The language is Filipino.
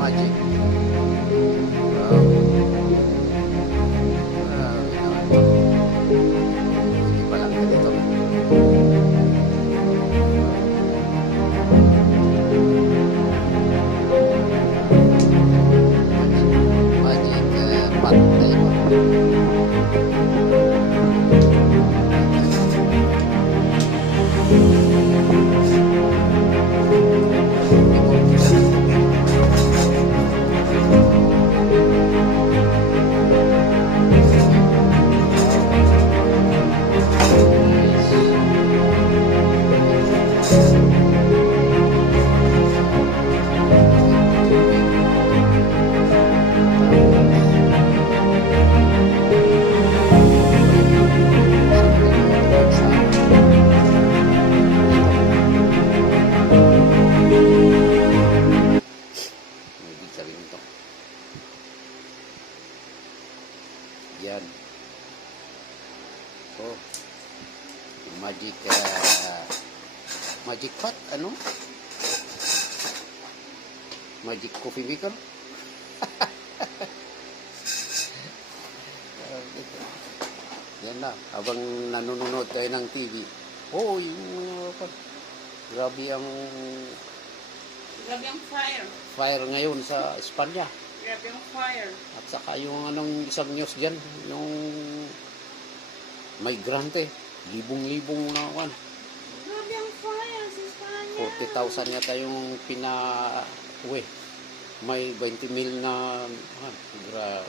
Magic. Wow. Hindi pa lang dito. Magic pot tayo. Yan. Oh. Magic magic pot ano? Magic coffee maker. Yan na, habang nanonood tayo ng TV. Oh, yung grabe ang fire. Fire ngayon sa Espanya. Grabe ang fire. At saka yung anong isang news dyan, yung migrante, libong-libong na kan. Grabe ang fire sa Espanya. 40,000 yata yung pina-uwi. May 20 mil na, grabe.